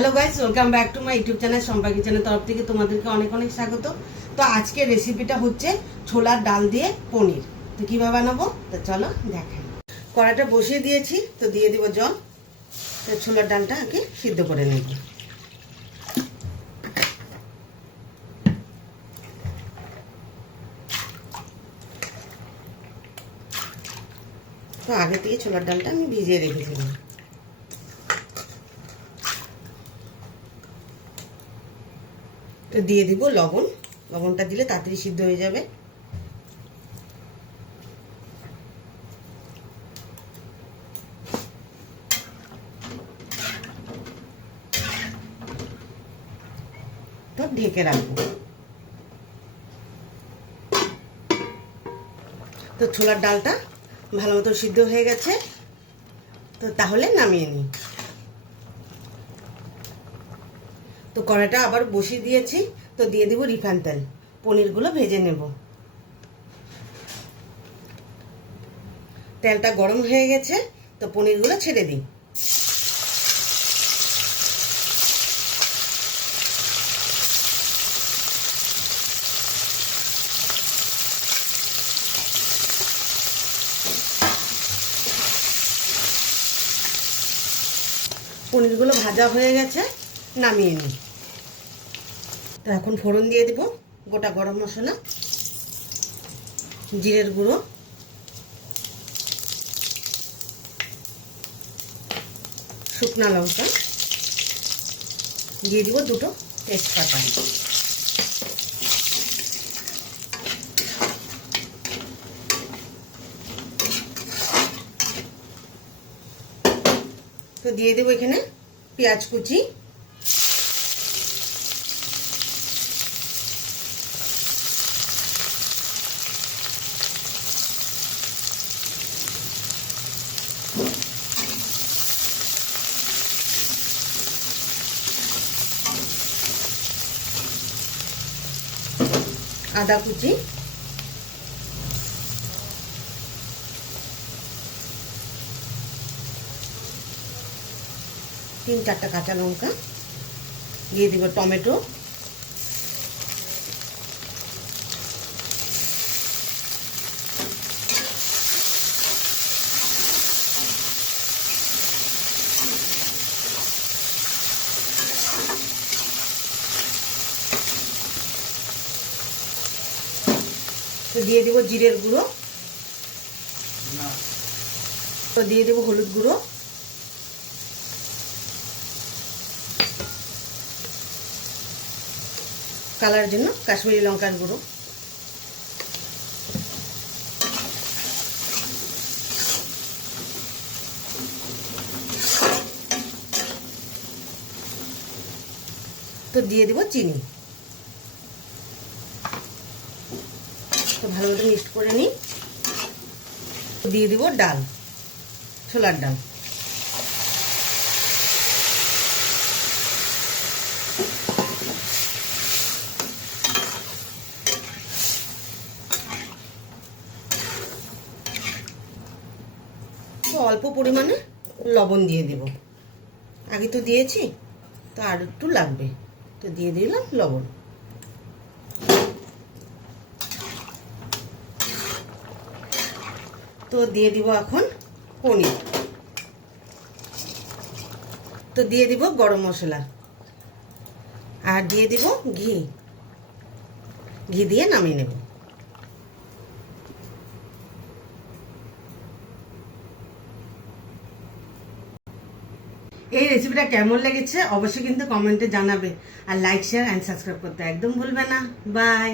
Hello guys, welcome back to my YouTube channel Shampa কিচেনের তরফ থেকে তোমাদেরকে অনেক অনেক স্বাগত। তো আজকে রেসিপিটা হচ্ছে ছোলার ডাল দিয়ে পনির। তো কীভাবে বানাবো তো চলো দেখাই। কড়াটা বসিয়ে দিয়েছি, তো দিয়ে দিব জল। তো ছোলার ডালটা আগে সিদ্ধ করে নেব। তো আগে থেকে ছোলার ডালটা আমি ভিজিয়ে রেখেছিলাম। তো দিয়ে দিব লবণ। লবণটা দিলে তাড়াতাড়ি সিদ্ধ হয়ে যাবে। তো ঢেকে রাখবো। তো ছোলার ডালটা ভালো মতো সিদ্ধ হয়ে গেছে, তো তাহলে নামিয়ে নিই। তো কড়াইটা আবার বসিয়ে দিয়েছি, তো দিয়ে দিব রিফাইন তেল। পনিরগুলো ভেজে নেব। তেলটা গরম হয়ে গেছে, তো পনিরগুলো ছেড়ে দিই। পনিরগুলো ভাজা হয়ে গেছে, নামিয়ে নিই। তো এখন ফোড়ন দিয়ে দিব গোটা গরম মশলা, জিরের গুঁড়ো, শুকনা লঙ্কা, দিয়ে দিব দুটো তেজপাতা। তো দিয়ে দেবো এখানে পেঁয়াজ কুচি, আদা কুচি, তিন চারটা কাঁচা লঙ্কা, দিয়ে দিব টমেটো, তো দিয়ে দিব জিরের গুঁড়ো, তো দিয়ে দেব হলুদ গুঁড়ো, কালারের জন্য কাশ্মীরি লঙ্কার গুঁড়ো, তো দিয়ে দেব চিনি। তো ভালো মতো মিক্সড করে নিই। দিয়ে দিব ডাল, ছোলার ডাল। তো অল্প পরিমাণে লবণ দিয়ে দেব। আগে তো দিয়েছি, তো আর একটু লাগবে, তো দিয়ে দিলাম লবণ। তো দিয়ে দিব এখন পনির। তো দিয়ে দিব গরম মশলা, আর দিয়ে দিব ঘি। ঘি দিয়ে নামিয়ে নেব। এই রেসিপিটা কেমন লেগেছে অবশ্যই কিন্তু কমেন্টে জানাবে, আর লাইক শেয়ার অ্যান্ড সাবস্ক্রাইব করতে একদম ভুলবে না। বাই।